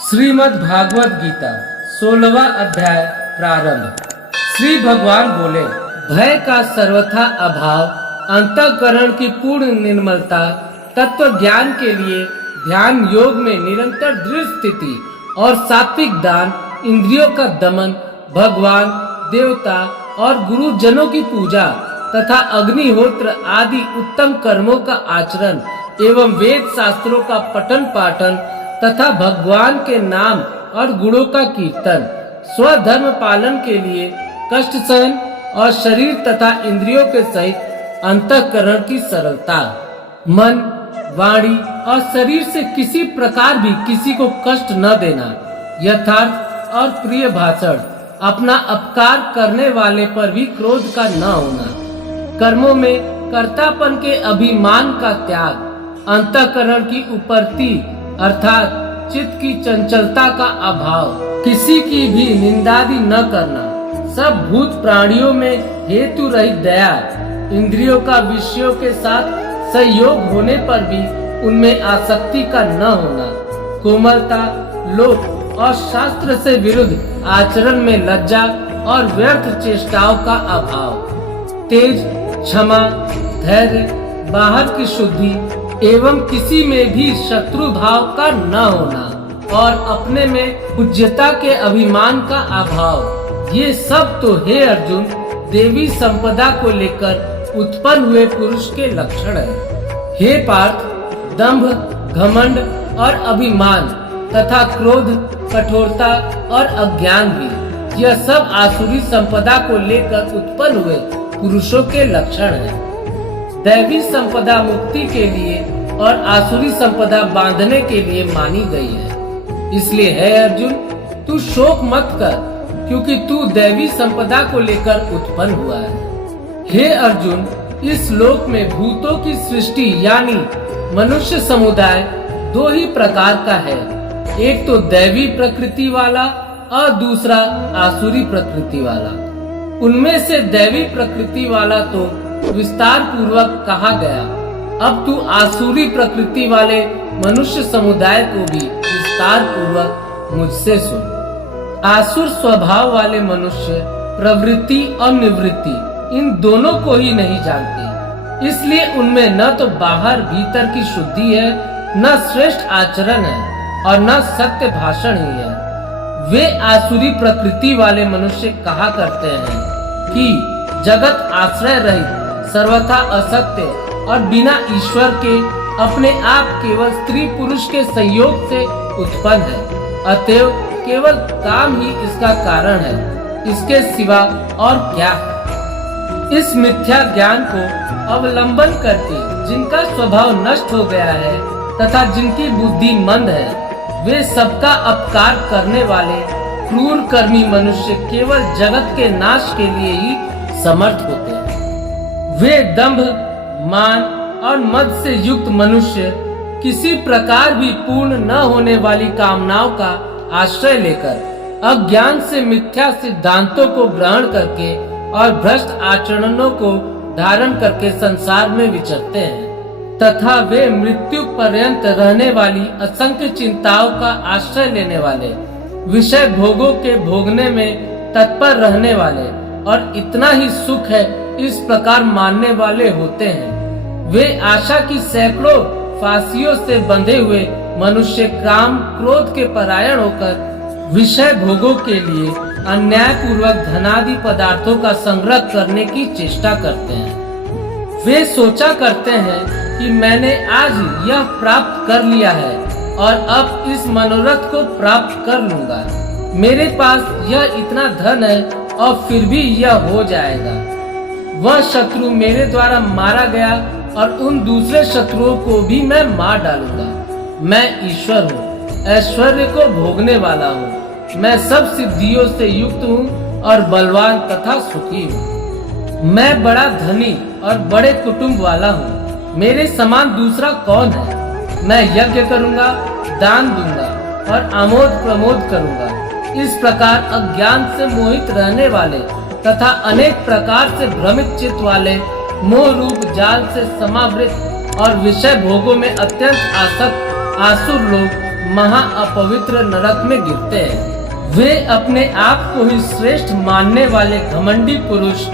श्रीमद् भागवत गीता 16वां अध्याय प्रारंभ। श्री भगवान बोले, भय का सर्वथा अभाव, अंतःकरण की पूर्ण निर्मलता, तत्व ज्ञान के लिए ध्यान योग में निरंतर दृढ़ स्थिति और सात्विक दान, इंद्रियों का दमन, भगवान, देवता और गुरुजनों की पूजा तथा अग्निहोत्र आदि उत्तम कर्मों का आचरण एवं वेद शास्त्रों का पठन पाठन तथा भगवान के नाम और गुणों का कीर्तन, स्वधर्म पालन के लिए कष्ट सहन और शरीर तथा इंद्रियों के सहित अंतःकरण की सरलता, मन, वाणी और शरीर से किसी प्रकार भी किसी को कष्ट न देना, यथार्थ और प्रिय भाषण, अपना अपकार करने वाले पर भी क्रोध का न होना, कर्मों में कर्तापन के अभिमान का त्याग, अंतःकरण की उपरति अर्थात चित्त की चंचलता का अभाव, किसी की भी निंदादि न करना, सब भूत प्राणियों में हेतु रहित दया, इंद्रियों का विषयों के साथ संयोग होने पर भी उनमें आसक्ति का न होना, कोमलता, लोभ और शास्त्र से विरुद्ध आचरण में लज्जा और व्यर्थ चेष्टाओं का अभाव, तेज, क्षमा, धैर्य, बाहर की शुद्धि एवं किसी में भी शत्रु भाव का न होना और अपने में पूज्यता के अभिमान का अभाव, ये सब तो हे अर्जुन देवी संपदा को लेकर उत्पन्न हुए पुरुष के लक्षण है। हे पार्थ, दंभ, घमंड और अभिमान तथा क्रोध, कठोरता और अज्ञान भी, यह सब आसुरी संपदा को लेकर उत्पन्न हुए पुरुषों के लक्षण है। दैवी संपदा मुक्ति के लिए और आसुरी संपदा बांधने के लिए मानी गई है। इसलिए है अर्जुन, तू शोक मत कर, क्योंकि तू दैवी संपदा को लेकर उत्पन्न हुआ है। हे अर्जुन, इस लोक में भूतों की सृष्टि यानी मनुष्य समुदाय दो ही प्रकार का है, एक तो दैवी प्रकृति वाला और दूसरा आसुरी प्रकृति वाला। उनमें से दैवी प्रकृति वाला तो विस्तार पूर्वक कहा गया, अब तू आसुरी प्रकृति वाले मनुष्य समुदाय को भी विस्तार पूर्वक मुझसे सुन। आसुर स्वभाव वाले मनुष्य प्रवृत्ति और निवृत्ति इन दोनों को ही नहीं जानते, इसलिए उनमें न तो बाहर भीतर की शुद्धि है, न श्रेष्ठ आचरण है और न सत्य भाषण ही है। वे आसुरी प्रकृति वाले मनुष्य कहा करते हैं कि जगत आश्रय रहित, सर्वथा असत्य और बिना ईश्वर के अपने आप केवल स्त्री पुरुष के संयोग से उत्पन्न है, अतएव केवल काम ही इसका कारण है, इसके सिवा और क्या है। इस मिथ्या ज्ञान को अवलंबन करके जिनका स्वभाव नष्ट हो गया है तथा जिनकी बुद्धि मंद है, वे सबका अपकार करने वाले क्रूर कर्मी मनुष्य केवल जगत के नाश के लिए ही समर्थ होते हैं। वे दंभ, मान और मद से युक्त मनुष्य किसी प्रकार भी पूर्ण न होने वाली कामनाओं का आश्रय लेकर अज्ञान से मिथ्या सिद्धांतों को ग्रहण करके और भ्रष्ट आचरणों को धारण करके संसार में विचरते हैं तथा वे मृत्यु पर्यंत रहने वाली असंख्य चिंताओं का आश्रय लेने वाले, विषय भोगों के भोगने में तत्पर रहने वाले और इतना ही सुख है इस प्रकार मानने वाले होते हैं। वे आशा की सैकड़ों फांसियों से बंधे हुए मनुष्य काम क्रोध के परायण होकर विषय भोगों के लिए अन्याय पूर्वक धनादि पदार्थों का संग्रह करने की चेष्टा करते हैं। वे सोचा करते हैं कि मैंने आज यह प्राप्त कर लिया है और अब इस मनोरथ को प्राप्त कर लूंगा, मेरे पास यह इतना धन है और फिर भी यह हो जाएगा। वह शत्रु मेरे द्वारा मारा गया और उन दूसरे शत्रुओं को भी मैं मार डालूंगा। मैं ईश्वर हूँ, ऐश्वर्य को भोगने वाला हूँ, मैं सब सिद्धियों से युक्त हूँ और बलवान तथा सुखी हूँ। मैं बड़ा धनी और बड़े कुटुंब वाला हूँ, मेरे समान दूसरा कौन है। मैं यज्ञ करूँगा, दान दूंगा और आमोद प्रमोद करूँगा। इस प्रकार अज्ञान से मोहित रहने वाले तथा अनेक प्रकार से भ्रमित चित्त वाले मोह रूप जाल से समावृत और विषय भोगों में अत्यंत आसक्त आसुर लोग महा अपवित्र नरक में गिरते हैं। वे अपने आप को ही श्रेष्ठ मानने वाले घमंडी पुरुष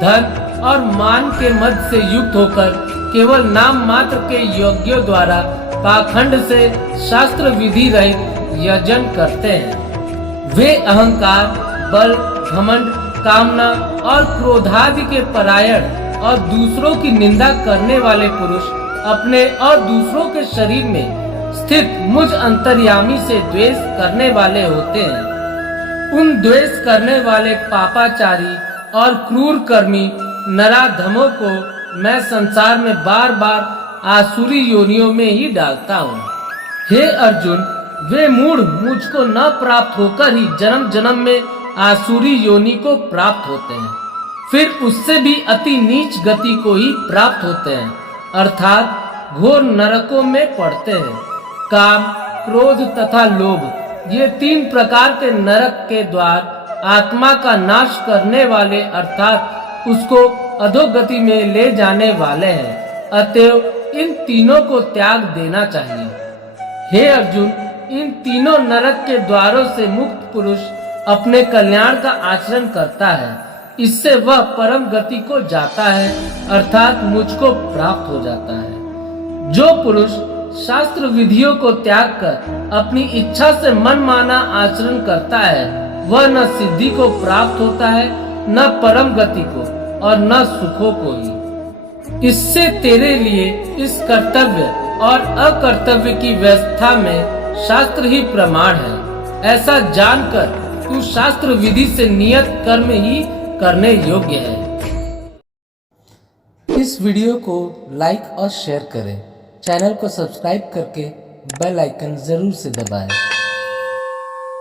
धन और मान के मद से युक्त होकर केवल नाम मात्र के योग्यों द्वारा पाखंड से शास्त्र विधि रहित यजन करते हैं। वे अहंकार, बल, घमंड, कामना और क्रोधादि के परायण और दूसरों की निंदा करने वाले पुरुष अपने और दूसरों के शरीर में स्थित मुझ अंतर्यामी से द्वेष करने वाले होते हैं। उन द्वेष करने वाले पापाचारी और क्रूर कर्मी नराधमों को मैं संसार में बार बार आसुरी योनियों में ही डालता हूँ। हे अर्जुन, वे मूढ़ मुझको न प्राप्त होकर ही जन्म जन्म में आसुरी योनि को प्राप्त होते हैं, फिर उससे भी अति नीच गति को ही प्राप्त होते हैं, अर्थात घोर नरकों में पड़ते हैं। काम, क्रोध तथा लोभ ये 3 प्रकार के नरक के द्वार आत्मा का नाश करने वाले अर्थात उसको अधोगति में ले जाने वाले हैं। अतएव इन तीनों को त्याग देना चाहिए। हे अर्जुन, इन तीनों नरक के द्वारों से मुक्त पुरुष अपने कल्याण का आचरण करता है। इससे वह परम गति को जाता है, अर्थात मुझको प्राप्त हो जाता है। जो पुरुष शास्त्र विधियों को त्याग कर अपनी इच्छा से मनमाना आचरण करता है, वह न सिद्धि को प्राप्त होता है, न परम गति को और न सुखों को ही। इससे तेरे लिए इस कर्तव्य और अकर्तव्य की व्यवस्था में शास्त्र ही प्रमाण है। ऐसा जानकर तू शास्त्र विधि से नियत कर्म ही करने योग्य है। इस वीडियो को लाइक और शेयर करें। चैनल को सब्सक्राइब करके बेल आइकन जरूर से दबाएं।